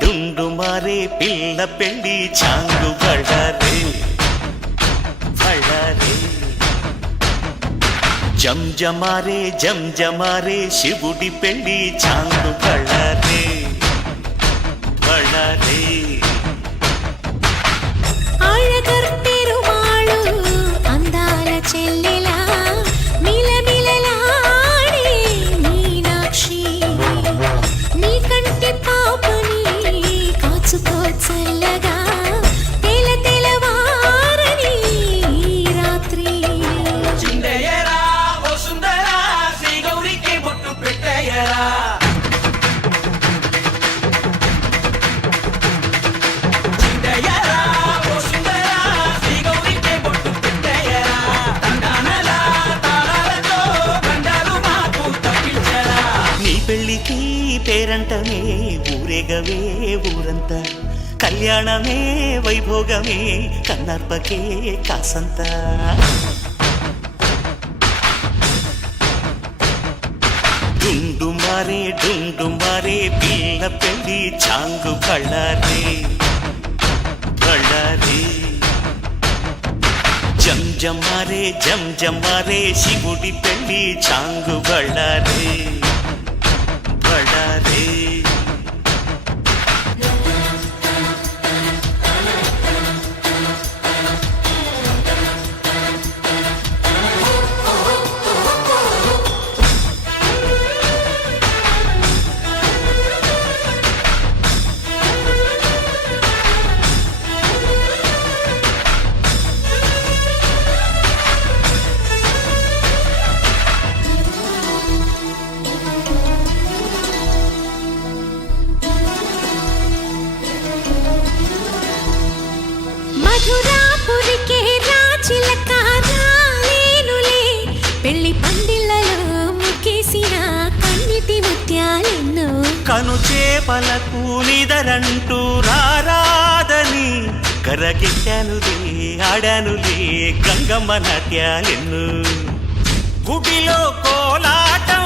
డుండుమారే పిల్ల పెళ్ళి చాంగు బళ్ళారే బళ్ళారే జంజమారే శివుడి పెళ్ళి చాంగు బళ్ళారే బళ్ళారే అందాల చెల్లెలా మిలమిలలాడే మీనాక్షి నీ కంటి పాపని కాచుకో చల్లగా తెలవారని రాత్రి చిందయ్యరా ఓ సుందరా శ్రీ గౌరికి బొట్టు పెట్టయ్యరా చిందయ్యరా ఓ సుందరా శ్రీ గౌరికి బొట్టు పెట్టయ్యరా తండానలా తాళాలతో గండాలు మాకు తప్పించరా నీ పెళ్ళికి పేరంటమే ఊరేగవే ఊరంతా కళ్యాణమే వైభోగమే కన్నర్పకే కాసంత డుండుమారే పిల్ల పెళ్ళి చాంగు బళ్ళారే బళ్ళారే జంజమారే శివుడి పెళ్ళి చాంగు బళ్ళారే బళ్ళారే మధురాపురికే రాచిలక రాలేనులే పెళ్లి పందిళ్ళలో ముక్కేసిన కన్నిటి ముత్యాలెన్నో కను చేపలకు నిదరంటూ రారాదని కరకెట్టానులే ఆడానులే గంగమ్మ నాట్యాలెన్ను గుడిలో కోలాటం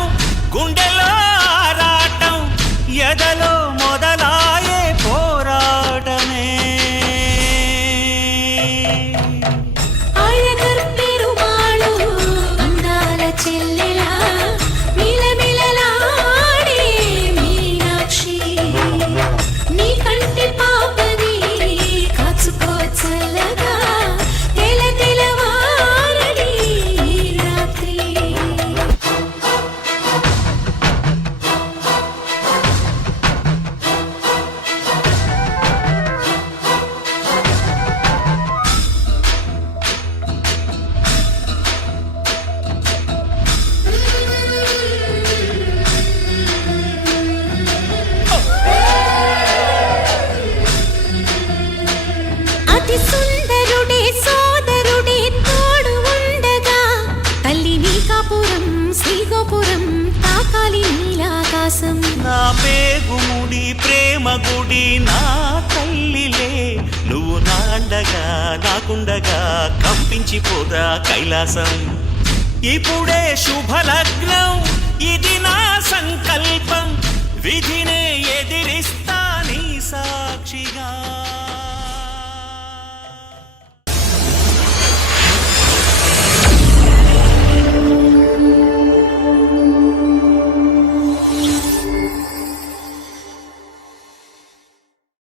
గుండెలో ఆరాటం ఎదలో మొదలాయే పోరాటమే అందాల చెల్లెలా మిలమిలలాడే మీనాక్షి నీ కంటి పాపని కాచుకో చల్లగా తెలవారని రాత్రి అతి సుందరుడే సోదరుడే తోడు ఉండగా తల్లి నీకాపురం శ్రీగోపురం తాకాలి నీలాకాశం నా పేగుముడి ప్రేమ గుడి నా తల్లిలే నువ్వు నాండగా నాకుండగా కంపించిపోదా కైలాసం ఇప్పుడే శుభలగ్నం ఇది నా సంకల్పం విధి